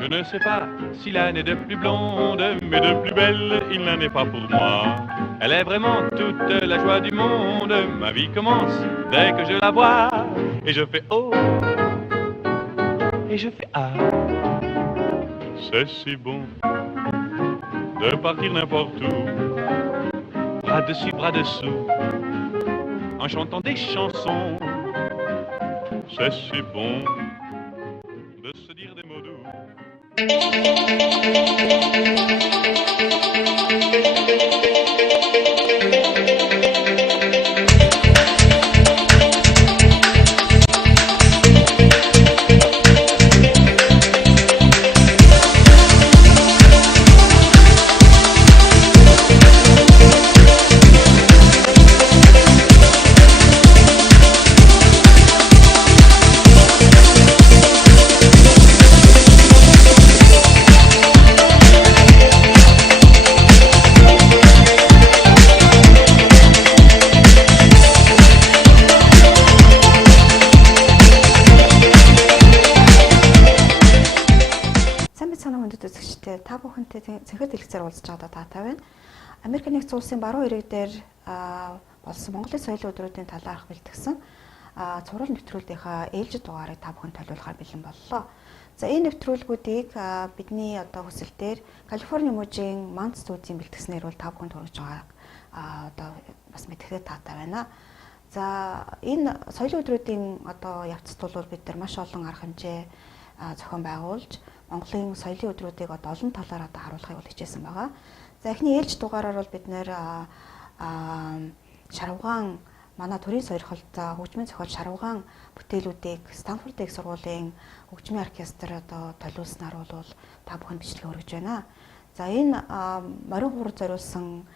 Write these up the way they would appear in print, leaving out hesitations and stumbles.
Je ne sais pas s'il en est de plus blonde, mais de plus belle, il n'en est pas pour moi. Elle est vraiment toute la joie du monde. Ma vie commence dès que je la vois. Et je fais oh, et je fais ah. C'est si bon de partir n'importe où, bras dessus, bras dessous, en chantant des chansons. C'est si bon de se dire des mots doux. Та бүхэнтэй цэнхэд хэлцээр уулзж байгаа таатай байна. Америк нэгдсэн улсын баруун ирэг дээр болсон Монголын соёлын өдрүүдийн талаарх бэлтгэсэн цуврал нэвтрүүлгийнхаа ээлжид дугаарыг та бүхэнд төлөвлөхөөр бэлэн боллоо. За энэ нэвтрүүлгүүдийг бидний одоо хүсэлтээр Калифорни мужийн Мант студийн бэлтгэснээр бол та бүхэнд хүргэж байгааг одоо бас мэдрэхэд таатай байна. За энэ соёлын өдрүүдийн одоо явцад бол бид нар маш олон арга хэмжээ зохион байгуулж Монголын соёлын өдрүүдийг одоо олон талаар одоо харуулахыг бол хичээсэн байгаа. За эхний ээлж дугаараар бол бид нэр Шарвгаан манай төрийн сойрхолтой хөгжмийн зохиол Шарвгаан бүтээлүүдийг Стэнфорд их сургуулийн хөгжмийн оркестр одоо толиулснаар бол та бүхэнд бичлэг өргөж байна. За энэ морин хуур зориулсан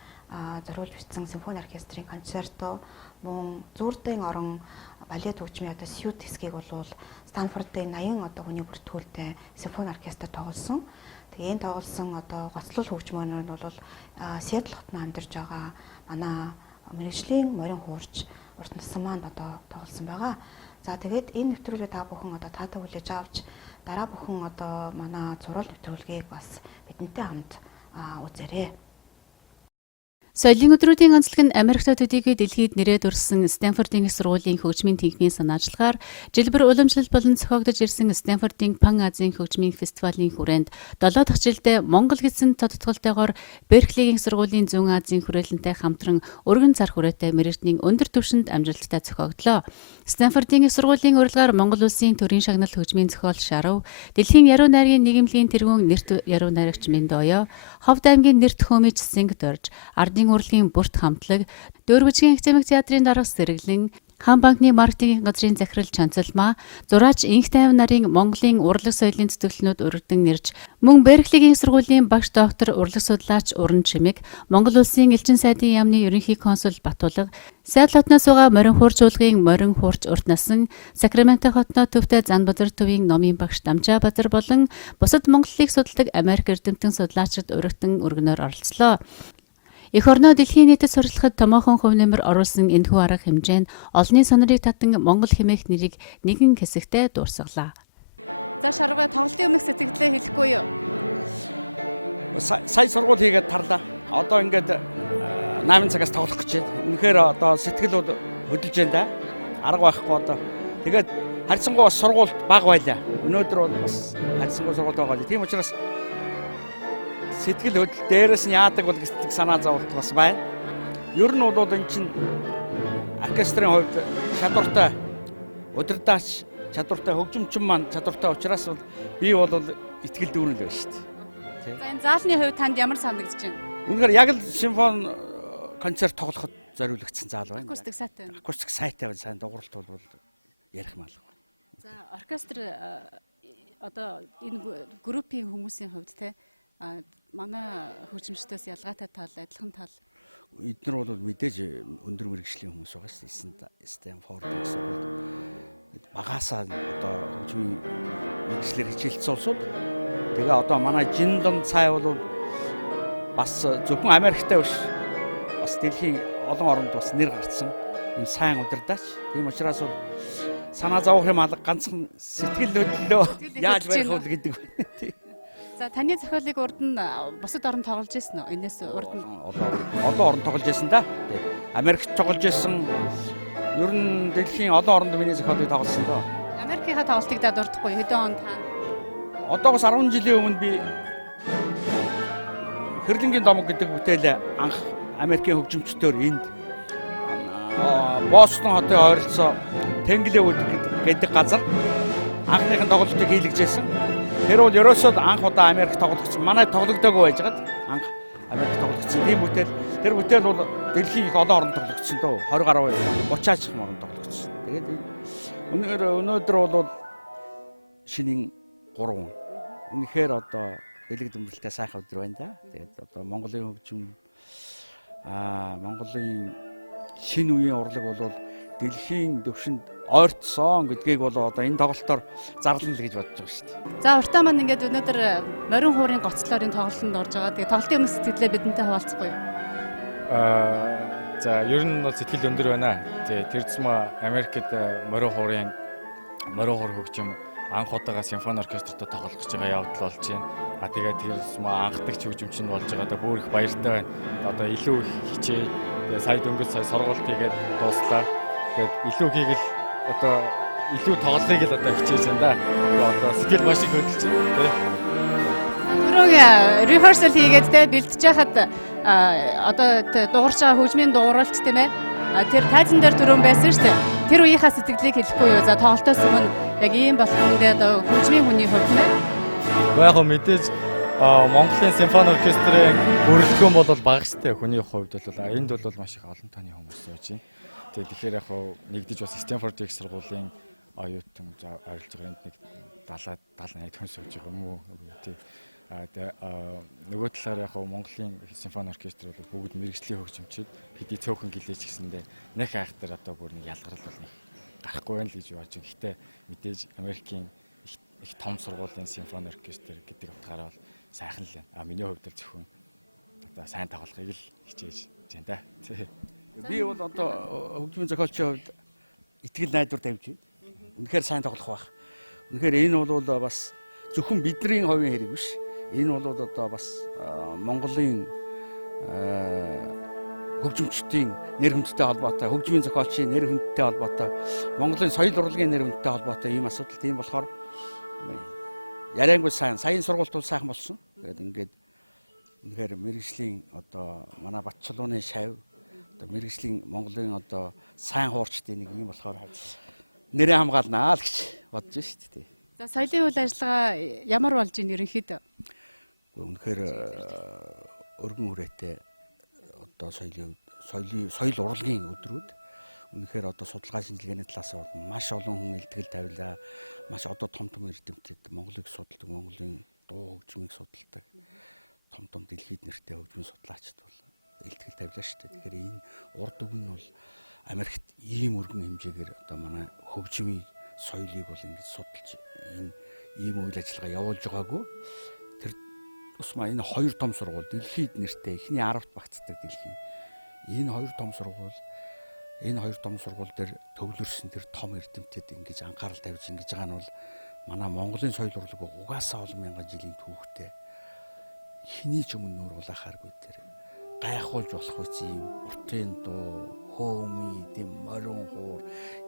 зориулж бичсэн симфони оркестрийн концерто мөн Зүрдийн орон балет хөгжмийн одоо сьют хэсгийг бол Стэнфордын 80 одоо хүний бүртгүүлтэй симфони оркестр тоглосон. Тэгээ энэ тоглосон одоо гоцлол хөгжмөөр нь бол Сиэтл хотод амьдарч байгаа манай мэргэжлийн морин хуурч урт насан маань одоо тоглосон байгаа. За тэгээд энэ нэвтрүүлгээ та бүхэн одоо таатай хүлээж авч дараа бүхэн одоо манай зурвал нэвтрүүлгийг бас бидэнтэй хамт үзээрэй. Соёлын өдрүүдийн онцлог нь Америкт төдийгүй дэлхийд нэрээд өрсөн Стэнфордын их сургуулийн хөгжмийн тэнхимийн санаачлагаар жилбэр уламжлал болон зохиогдож ирсэн Стэнфордын Пан Азийн хөгжмийн фестивалийн хүрээнд 7 дахь жилдээ Монгол гэсэн тодтголтойгоор Берклигийн сургуулийн Зүүн Азийн хүрээлэнтэй хамтран өргөн цар хүрээтэй мэргэжлийн өндөр түвшинд амжилттай зохиогдлоо. Стэнфордын их сургуулийн урилгаар Монгол улсын төрийн шагнал хөгжмийн зохиол Шарав, Дэлхийн яруу найргийн нийгэмлэгийн тэргүүн нэрт яруу найрагч Миндоё, Ховд аймгийн нэрт хөөмич Синг Дорж, Ардын урлагийн бүрт хамтлаг, Дөрвөжгийн академик театрын дарга Сэргэлэн, Хаан банкны маркетингийн газрын захирал Чанцалмаа, зураач Инх тайван нарын Монголын урлаг соёлын цэцэглэнүүд өргөдөн нэрж, мөн Берклигийн сургуулийн багш доктор урлаг судлаач Уран Чимэг, Монгол улсын элчин сайдын яамны ерөнхий консул Батулга, Сиэтл хотноос байгаа морин хуурчуулгын морин хуурч урт насан, Сакраменто хотноо төвтэй Занбазар төвийн номын багш Дамжаа Базар болон бусад Монголыг судалдаг Америк эрдэмтэн судлаачид өргөдөн өргөнөөр оролцлоо. Эх орноо дэлхийн нийтэд сурталчилахад томоохон хувь нэмэр оруулсан энэхүү арга хэмжээнд олонний сонирыг татан Монгол хэмээх нэрийг нэгэн хэсэгтээ дуурсгалаа. За Шарваа тоглолтын өмнөх сэтгэлдээ хэлэхгүй юу? Сая сургууль хийгээд тарлаа. Одоо ингээд 8 цагаас тоглох гэж байна. Үнэхээр одоо сэтгэл бол хөдөлж байна да. Арга байхгүй одоо. Тэгээд харьцангуй бас сургуульд бага байлаа. Өнөөдөр бол бас харьцангуй сургууль байгаа. Тийм учраас сэтгэл хөдлөл дээрээс нь яадаг бол гэсэн санаа зовлт бас байна. Ер нь бол энэ чинь оркестрийн хувьд чадвартай удирдаач, чадвартай хөгжимчин маань чадвартай учраас бол би бол итгэл дүүрэн л байна шүү дээ. За энэ заалны хувьд танд ямар санагдаж байна? Үнэхээр яг л симфони концерт тоглоход зориулагдсан заал байна. Акустик сайтай байна. Акустик сайтай байна. Сайн дууралт бол ярих мал. За оркестр одоо энэ группийн хүмүүсийн хувьд те манай хөгжимчдөөс ялгаатай тал, адилхан тал. Эдгээр бол мэдээж өндөр мэргэжлийн хүмүүс байгаа шүү дээ. Стэнфорд сургууль багаасаа одоо хөгжмийн мэргэжлэр хичээлсэн улсууд. Тэгээ одоо манай Жиндон цай бол бас зөвхөн Америктай биш бас дэлхийн олон оронд бас нэр гарсан юм сайн удирдаач. Тийм учраас бол санаа зовох юм алга ганцхан сэтгэл хөдлөлөө яаж барих вэ гэдэг. За таны зохиолыг урд нь бусад орнд тоглож ирсэн үү? Энэс урд нь олон орнд тоглож байсан да. Америкт тоглож байсан. Ер нь дэлхийн олон оронд миний зохиолыг тоглосон доо. Америкийнхаа тоглолтыг да дурдахгүй хэдэн онд та? Одоогоос 10 жилийн өмнө би Хэрлэнгийн домог гэдэг бүтээл анх Америкийн хөгжимчдөөр энд Бостон хотын ойролцоо Тэнглэвуд гэдэг газар анхныхын тоглолтыг хийлгэжсэн. Тэр бол ерөөсөө анх удаа Америк тоглогдсон. Манай тоглогдоогүй байжгаад анх Америк тоглогдсон. Тийм бүтээл. Тэр бүтээл бол дэлхийн их олон оронд тоглогдсон дөө. 20 гаруй 30-аач их оронд тоглогдсон. Тэгээд өнөөдөр бол шинийн 3. Үнэхээр одоо бэлэг дөмбөлтэй сайхан өдөр байна да. Тэгээд одоо Монголын хөгжим Монголын шинэ үеийн урлаг бол дэлхийн төвшөнд ойртсон гэдгийг бол одоо энэ тоглолтоор зарлана л гэж бодож байгаа шүү дээ. За уртаа маань ингээд өнөөдөр морин хуурын гоцлоор энэ тоглолтод орж байгаа. Тэгээ тоглолтын өмнө сэтгэлээ бидэнтэй хуваалцахгүй юу? За ер нь бол сэтгэл өндөр байна. Тэгээ тэр зэсмэ Америкт морин хуур хөгжим анх удаага симфони оркестртод тоглох гэж байгаа явдал болж байна. Тэгээд тэр зэсмэ анхдагч хөгжимч нь болж байгаа. Бүр их баяртай байна. Одоо илүү их хичээ. Тэгээ сая дөнгөж сургалт хийгээд дууслаа. Тэгээд илүү хийгэл одоо илүү тоглохыг л одоо хичээж байна да. Одоо сэтгэл маш их хөдөлж байна тий. Түрүүн rehearsal хийгээд те бэлтэж хахад одоо дуурч байгаа хөгжмийн дууралт тийм ээ. Тэр тайзан дээр түрүүн байсан шүү дээ. Тэр үеийнхаа сэтгэлийг хэлэхгүй юу? За тоглолтоос өмнө яг ийм болох ингээд хөгжмийн хүний хувьд нэ. Яг гоо мэдээж Монголын симфони оркестрийн бүрэлдэхүүн бол бага штэ хүний хувьд бол энд бол маш их олон тооны хүмүүс сууж байна. Тэгэхээр яг нэгдэж бас Стэнфорд их сургуулийн оюутан орилж байгаа энд нэг 70-80 хүн сууж байгаа юм уу тий. Нөгөө талаар яг Монголын симфони оркестр бол бүгд мэрэгжлийн хөгжимчид хэдий цөөхөн гэлээч гэсэндээ нэг айхтар одоо бүр нэг ялгарл бол нэг гарахгүй байна л гэж бодож байна. Гэхдээ мэдээж Америкийн их том сургуулийн симфони оркестр гэдэг утгаараа бол сайхан л байна. Миний хувьд л зөвхөн одоо сайн тоглохыг л хичээж байна да. Би бол одоо хөгжмийн зохиолчийн хувьд итгэл найдвар тавьж байна. Үнэхээр сайн тоглох байх. Үнэхээр энэ бол бас зөвхөн бидний хувийн хэрэг биш. Энэ бол одоо бас Монголын хөгжимчдийн нэр хүндтэй холбоотой, хөгжмийн зохиолчийн нэр хүндтэй холбоотой, Монголын соёл урлагийн нэр хүндтэй холбоотой ийм асуудал. Тийм болохоор яриангүй сайн сургуульд бол сайхан болсон. Тэгээд ингээд үнэхээр мэрэгжлийн одоо манай Батчалууны шавь одоо мэрэгжлийн Монголын одоо сайн хуурчдын нэг юм болохоор нэрээ хамгаалнаа л гэж бодож шүү дээ. За соёлын үйл ажиллагаа ямар болж ийн ерөнхийдөө? Үнэхээр өргөн хүрээтэй одоо соёл урлагийн өдрүүд үнэхээр одоо судалгаа шинжилгээний талаас бол маш олон хүн илтгэл тавилаа. Маш одоо том эрдэмтэд Монголыг судалдаг, Монголын дуу хөгжмийг судалдаг том дэлхийд нэртэй хөгжмийн судлаачид бол илтгэл тавилаа шүү дээ. Тэгэхээр энэ урд өмнө бол Америкт ийм өргөн хэмжээгээр одоо манай хөгжмийн соёлыг бол ингэж судалж энэ ийм үйл ажиллагаа явуулж байгаагүй. Тэр тусмаа энэ хоёр том сургууль дэлхийд нэртэй эхний 10-т багтдаг дэлхийн энэ хоёр том сургууль дээр төвлөрсөн тэр том эрдэмтэд ингэж анхаарал тавьж ингэж байгаа нь бол манай Монголын соёл урлаг угаасаа олон мянган жилийн түүхтэй хэний ч өмнө нүүр улаахааргүй тэр гайхуулж болох үс юм уртын дуу хөөми тийм морин хуур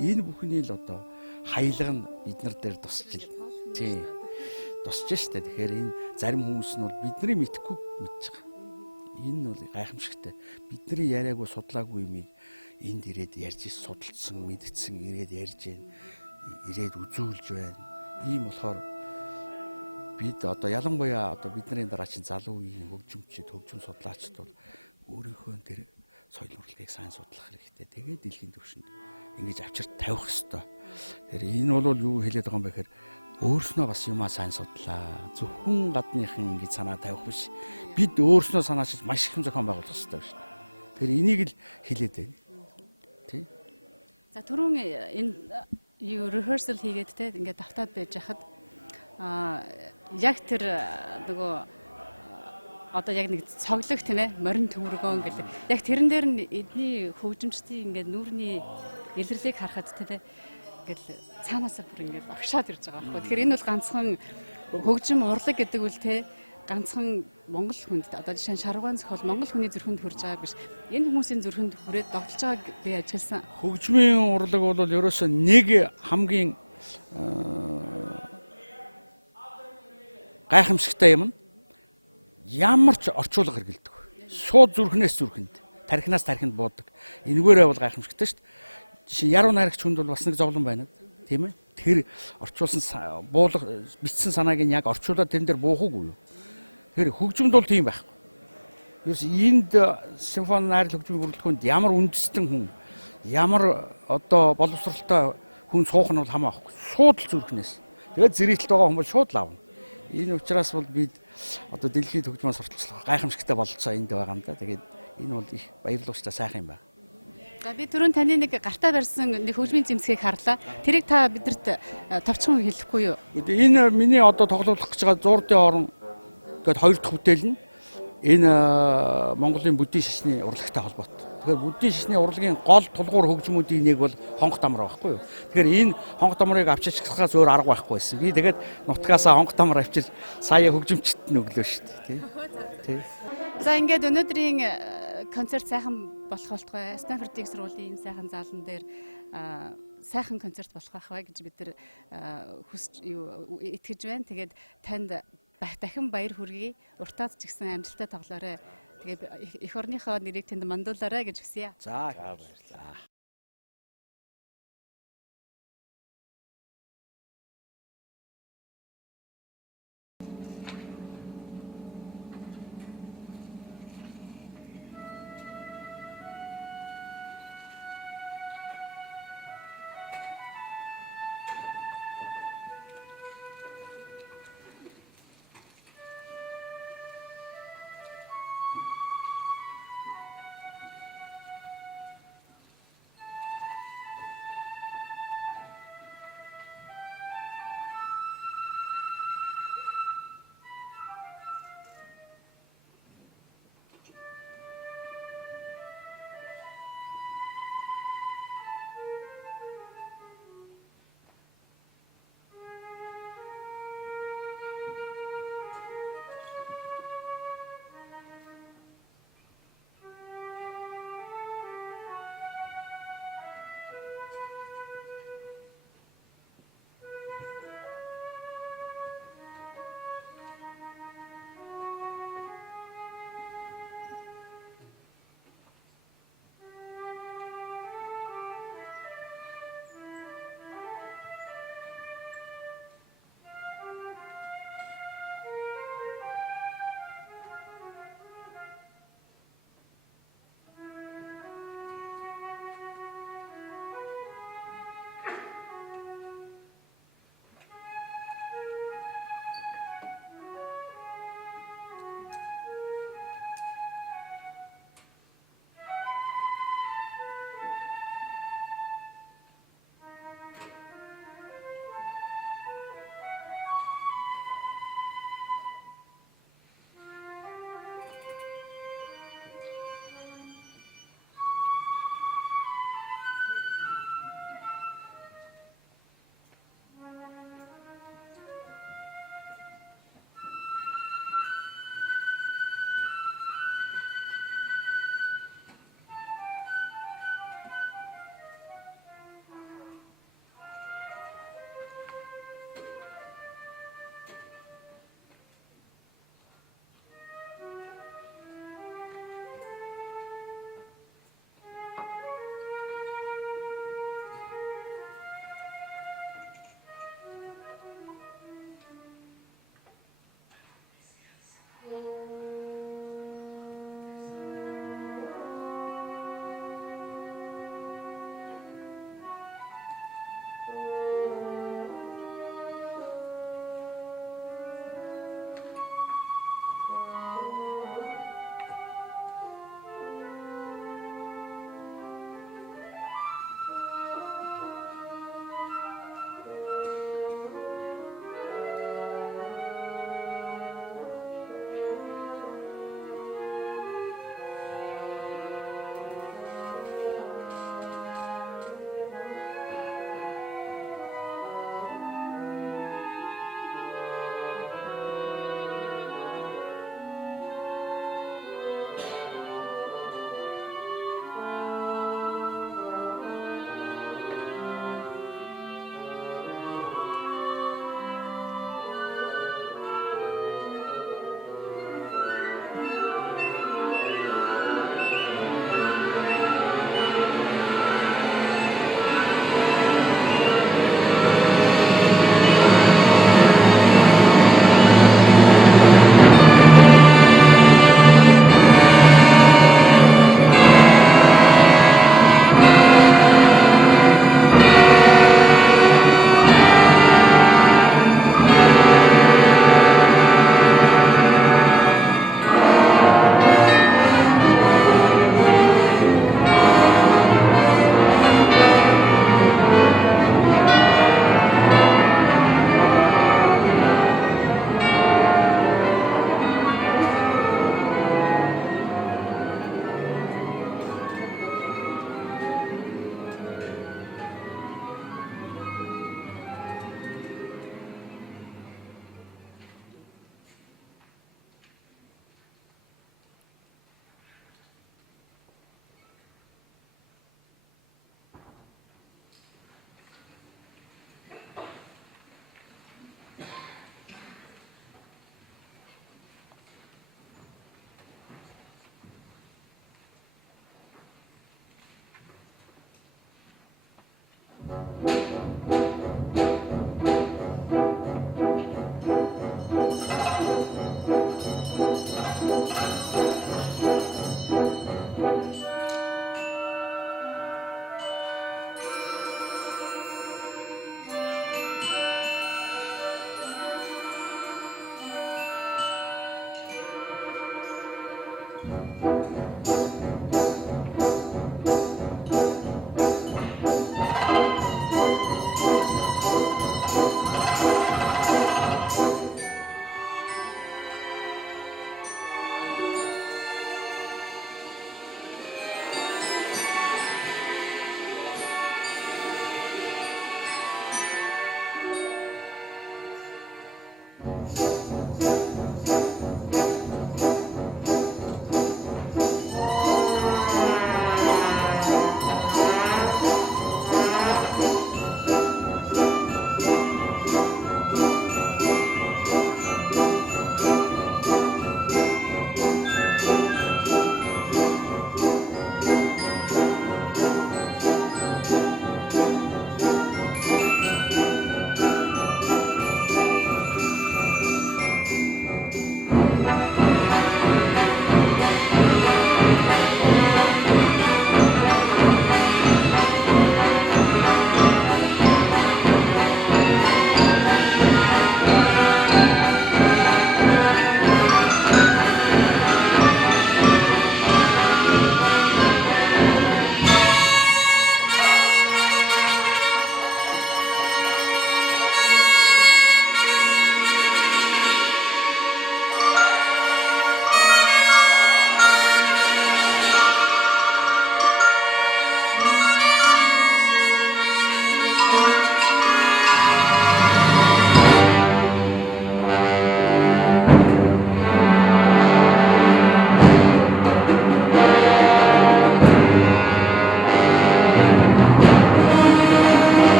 энэ бүхний л одоо хаялга нь бид нар дээр тусч штэ. Тэгэхээр энэ зарим хүмүүс нь бол бидний мэдхгүй мэдж байгаа. Энэ бол гайхамшигтай. Бидний яриаггүй судлаагүй юмыг энд ирээд ярьж судалсан, мэдгдсэн, ирээд ярьж байна. Ирээд үзүүлж байна. Ийм болохоор бид одоо ялангуяа одоо бидний дараачин залуу үеийн хөгжимчид, хөгжим судлаачид бол өөрийнхөө тэр соёл урлагийг сайн судлах хэрэгтэй. Тэгээд дэлхийн түвшинд ингэж авчирт тавих хэрэгтэй. Тэр энэ бол юу хэлээд байгаа юм бэ гэхээр өөрснөө бас юмаа сайн судлаа. Зөвхөн гадныхан ингэж санаа тавих биш. Бид өөрснөө санаачилж маш их зохион байгуулах хэрэгтэй шүү дээ. Тэр энийг л хэлээд байна. Тий. За түрүүн энэ rehearsal хийгээд те ингээд давтаад байж хахад яг тэр нөгөө одоо яг нэг цоглог тийм ээ морин төвөргөн гэл яг тэрэн дээр нь эдний хөгжимчдийн ингээд нүүрний илэрлийг харахад тийм ээ ингээл цаанаасаа бүр ингээл агшаад ирж байгаа байхгүй. Тэгэхээр энэ бол ганцхан хөгжим урлаг гэдэг үл те ганцхан Монгол хүнд одоо жишээ нь шаргуун зохиол Монгол хүний зүрхэнд хүрж байгаа биш. Энэ хүмүүсийн зүрхэнд хүрээд догтлож байгааг би ажигласан. Хөгжмийн урлаг бол ерөөсөө нэг хамгийн гайхамшигтай юм нь ямар ч орчуулга хэрэгэлдэг. Шууд зүрхнээс зүрхэнд, тархинаас тархинд буудаг. Энэгээрээ бол гайхамшигтай шүү дээ. Жишээ яруу найрагч хүнд бол бас нэг зовлон байна. Тийм ээ. Тэр орчуулсан буулга бичсэн санааг нь яг орчуулаад тэрэн дээр буухаагүй юу? Тэр хөгжимд бол тийм байхгүй. Ерөөс энд симфони найрал хөгжмийн бүрэлдэхүүнд ямар үндэстэн хүн, ямар одоо боловсралтай хүн суух нь бол хамаахгүй. Шууд л зүрхнээс. Тэгээд зэрэгтэлд байгаа хүмүүс шууд л авна. Энэ учраас бол бид одоо дэлхийд хөгжмөөс сурталчлах гайхамшигтай бололцоо энд байгаа юм да. Тэгээд энэ бол их баярлууштай сайхан юм байна. За би түрүүн таны нэг гартаа барьсан нэг хөгжмийн зэмсгийг харлаа. Тэрийг та бидэрт товчхон хэлэхгүй юу? Энэ миний одоо тоглуулах гэж байгаа зуурдын орон гэдэг хоёр дахь бүтээл нь энэ Монголын бүдийн шашны урлагтай холбоотой. Тэгэхээр бүдийн шашны урлагийн гол тулгуур хөгжмүүдийн нэг бол хонгот амар байхгүй юу? Тэгэхээр энэ хонгот амрыг авчирчхаас өөр арга байхгүй байсан. Би тэгээд нутгаасаа хонгот амар авчир сая хөгжимчт нь өглөө шүү дээ. Тий. За ингээд өнөөдрийн концерт сайхан болох болтугай. Стэнфордын сургуулийн сайхан заалан дээр сайхан концерт болох байхваа гэж бид нар хүсэж итгэж байна. Тэгээд танд дахин баяр хүргэе. Уртаад ч гэсэн амжилттай тоглоорой. Тэгээд эх орныхоо нэрийг тэнд мандуулаарай гэж хүсье. За баярлалаа.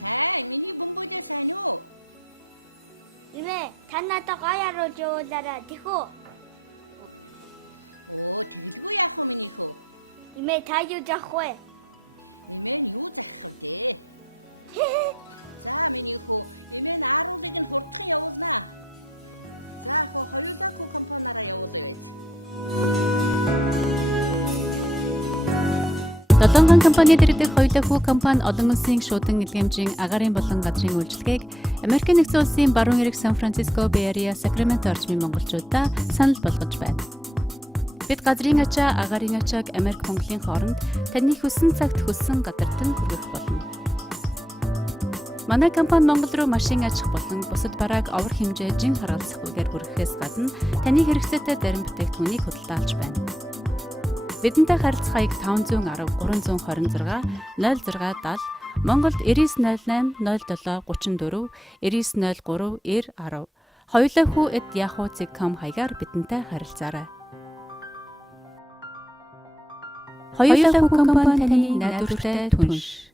Сайн, миний бөмбөдөө сайн уу? Оо, тэгэлгүй яах вэ миний хөө? Эмээ нь юу захих вэ? За миний хөө, эмээ нь ааруулыг нь хурдхан явуулнаа. За хөө хоёулаа хөө компаниараа явуулъя байц. 7 компани дэрдэх хоёулаа хүү компани олон улсын шуудан эдгэмжийн агаарын болон газрын үйлчилгээг Америк нэгдсэн улсын баруун эрэг Сан Франциско, Бэй Ариа, Сакраменто орчмын монголчуудаа санал болгож байна. Бид газрын ачаа, агаарын ачааг Америк, Монголын хооронд таны хүссэн цагт хүссэн газарт нь хүргэх болно. Манай компани Монгол руу машин ачих болон бусад барааг овор хэмжээ жин хараалцахгүйгээр хүргэхээс гадна таны хэрэгцээтэй зарим бүтээгдэхүүнийг худалдаалж байна. Бидэнтэй харилцах хаяг 510 326 0670 Монголд 9908 07 34 9903 9010 hoyulahoo@yahoo.com хаягаар бидэнтэй харилцаарай. Хоёулаа хүү компани таны найдвартай түнш.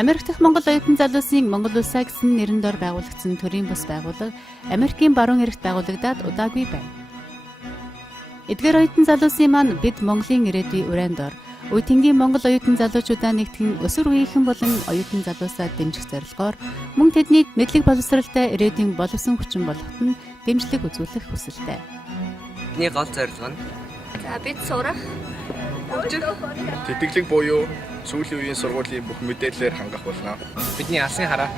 Америк дахь Монгол оюутан залуусын Монгол улсаа гэсэн нэрэн дор байгуулагдсан төрийн бус байгууллага Америкийн баруун эрэгт байгуулагдаад удаагүй байна. Эдгээр оюутан залуусын маань бид Монголын ирээдүйн уран дор үе тэнгийн Монгол оюутан залуучуудаа нэгтгэн өсвөр үеийнхэн болон оюутан залуусаа дэмжих зорилгоор мөн тэднийг мэдлэг боловсралтай ирээдүйн боловсон хүчин болгоход нь дэмжлэг үзүүлэх хүсэлтэй. Бидний гол зорилго нь за бид сурах тэтгэлэг буюу сүүлийн үеийн сургуулийн бүх мэдээллээр хангах болно. бидний алсын хараа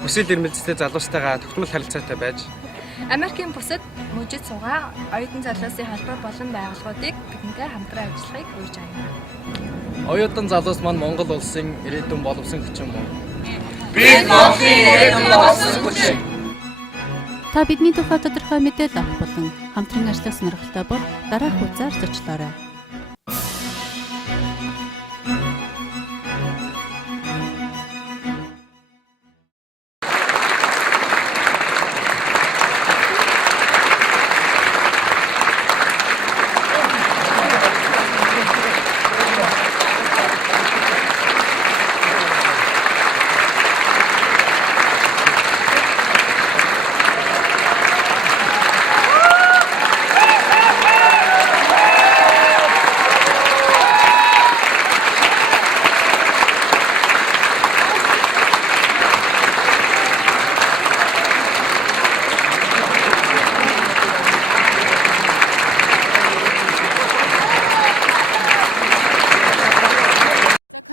хүсэл эрмэлзэлтэй залуустайгаа тогтмол харилцаатай байж Америкийн бусад мужид суугаа оюутан залуусын холбоо болон байгууллагуудыг бидэнтэй хамтран ажиллахыг хүсэж байна. оюутан залуус маань Монгол улсын ирээдүйн боловсон хүчин мөн. Бид Монголын ирээдүйн боловсон хүчин. Та бидний тухай тодорхой мэдээлэл авах болон хамтран ажиллах сонирхолтой бол дараах хуудасаар зочлоорой.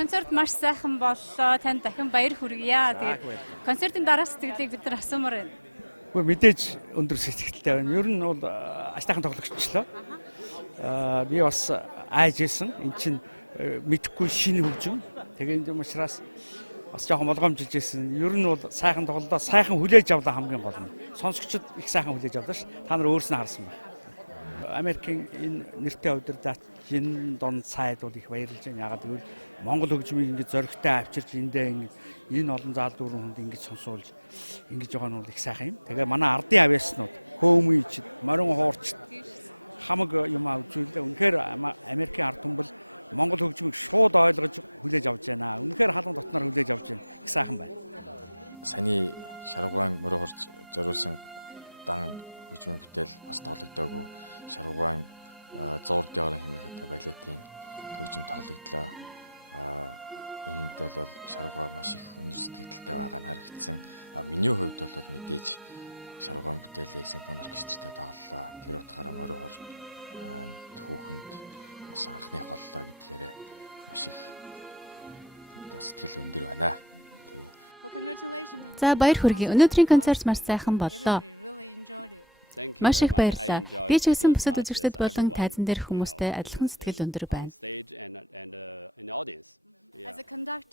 Концерт маш сайхан боллоо. Танд дахин баяр хүргье. Тэгээд концертын дараа сэтгэлийг бид нар асуумаар байна. Гэхдээ мэдээж өндөр сэтгэлтэй байна. Ер нь бол аштайхан тоглогччлоо. Би бас айж исэн. Эн чинь мэдхгүй шинэ хөгжим. Тэгээд энэ учраас бас жоохон болгоомжилж исэн. Ер нь бол сайхан тоглолоо, сайхан хүлээж авлаа хамгийн гол нь. Сонсогчид их сайхан хүлээж авлаа ш. Та нар өөрснөө харсан байна. Америкийн энэ нэртэй удирдаач энэ донд сайд бол их баярлж байна. Ягаад гэвэл Монгол хөгжмийг ингэж зөрөгтэй авчирч энэ олон заалдуурын хүнд ингэж сонсуулж ингэж байгаа нь бол их сайхан юм. Тэгээ манай ардын авьяаснууд, хөөмийч, морин хуурч хамаг юм авчулаа. Үнэхээр Америкийн ард түмбэл Монгол хөгжмийг шууд ойлгож хүлээж авч байна. Үнэхээр халуун дотноор хүлээж авч байна. Их сайхан байна. Саяны Шарвгаан мөрөө хурц зориулсан дан хөгжмийн бүтээл бас тоглогдоогүй. Шарвгаан зурд яваа хэмээх балетийн хөгжим тоглогдлоо. Энд бол Шарвгаан маш их өндөр сэтгэлтэй байгаа нь харагдсан. Миний хувьд бол мэдээж Шарвгаан бүтээлийг симфони оркестртэй тоглолоо. Тэр утгаараа мөрөө хурц түүхэнд бас анхны голлоо гэдгээр маш их сэтгэл өндөр байна. За баяр хүргэе. Өнөөдрийн концерт маш сайхан боллоо. Маш их баярлалаа. Би ч гэсэн бусад үзэгчдэд болон тайзан дээрх хүмүүстэй адилхан сэтгэл өндөр байна.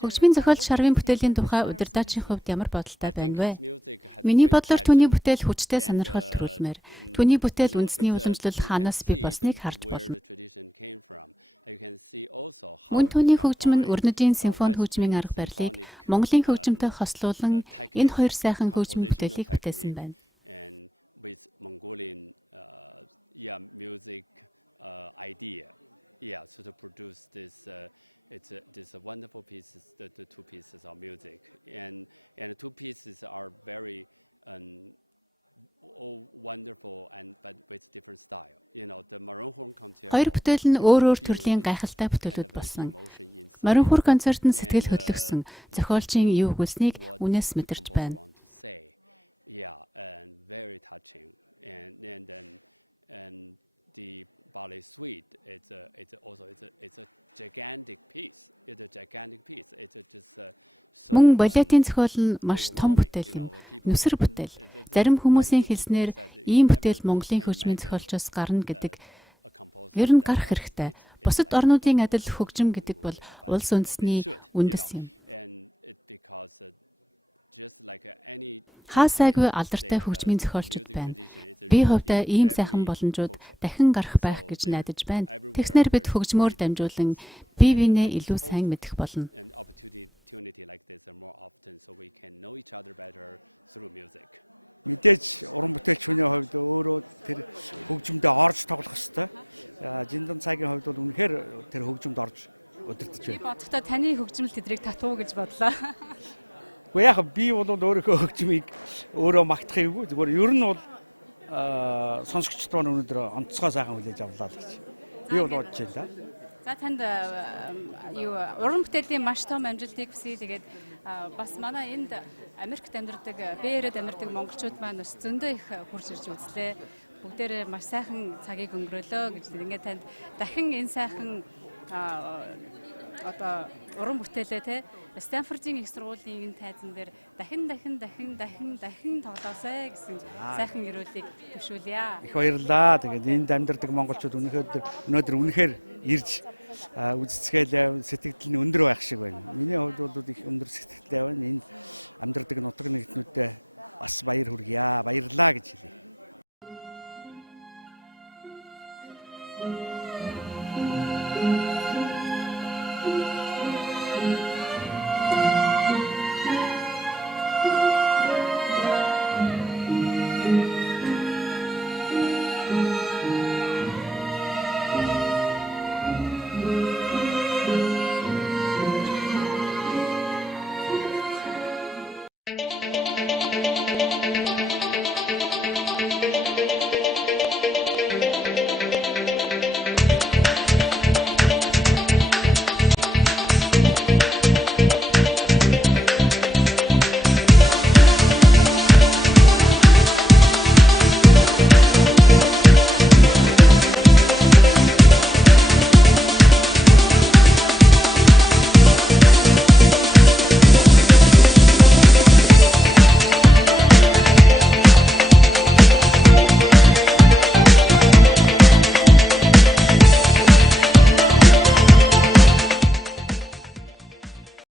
Хөгжмийн зохиолч Шарвын бүтээлийн тухай удирдаачийн хувьд ямар бодолтой байна вэ? Миний бодлоор түүний бүтээл хүчтэй сонирхол төрүүлмээр. Түүний бүтээл үндэсний уламжлал хаанаас бий болсныг харж болно. Мөн түүний хөгжим нь өрнөдийн симфони хөгжмийн арга барилыг Монголын хөгжимтэй хослуулан энэ хоёр сайхан хөгжмийн бүтээлийг бүтээсэн байна. With Mongolian music idea, so to produce this, it's a wonderful pieces. The two pieces of music, and the two pieces are very wonderful but with different style. The Maroonhorn concert. Хоёр бүтээл нь өөр төрлийн гайхалтай бүтээлүүд болсон. Maroonhorn концерт нь сэтгэл хөдлөсөн, зохиолчийн юу өгүүлснийг үнээс мэдэрч байна. And very touching, and the ballet suite. It's a gigantic piece. It's a gigantic piece. It's just Мөн балетын зохиол нь маш том бүтээл юм. Нүсэр бүтээл. Зарим хүмүүсийн хэлснээр ийм бүтээл Монголын хөгжмийн зохиолчоос гарна гэдэг ер нь гарах хэрэгтэй. Бусад орнуудын адил хөгжим гэдэг бол улс үндэсний үндэс юм. Хаасайгүй алдартай хөгжмийн зохиолчид байна. Би хувьдаа ийм сайхан боломжууд дахин гарах байх гэж найдаж байна. Тэгснээр бид хөгжмөөр дамжуулан бие биенээ илүү сайн мэдэх болно. Мэдээж уран бүтээлч хүний хувьд өөрөө тэр хөгжимдөө орж тоглох хэрэгтэй. Жиндан цагийн хувьд бол үнэхээр тэр хөгжимд орж удирдах Би байна. бодохдоо таны хөгжмөл тэдрийг татуу гэж бодлоо. Гэхдээ яг би бол өөрийнхөө хөгжмийг өөрөө магтах юмгүй. Зүгээр ер нь бол сонсогчд маань өнөөдөр онцгой сайхан хүлээж авлаа л гэж. Би бол бодож байна. За танд уран бүтээлийн маш том амжилтыг хүсье. Тэгээд бас манай энд Америкт амьдардаг, Бээрэд амьдардаг монголчууд маань бас зөндөө их хурж ирж үзлээ. Бүгдээрээ маш сайхан цагийг өнгөрөөлөө гэж. Ингээд танд дахин энэ сайхан одоо уран бүтээлээ те Стэнфордын их сургуулийн энэ тайзан дээр дахин тоглоосай гэсэн сайхан ирүүлгийг төвшүүлье. Их баярлалаа. Тэгээд энд амьдардаг монголчууд өнөөдөр үнэхээр ирж үзэсгэлээ сэтгэл нь өндөр байх шиг байна. Миний хувьд бол их өндөр сэтгэлтэй байна. Энд амьдардаг нутаг нэгтнүүдэд бас баяр хүргье. Баярлалаа гэж хэлье.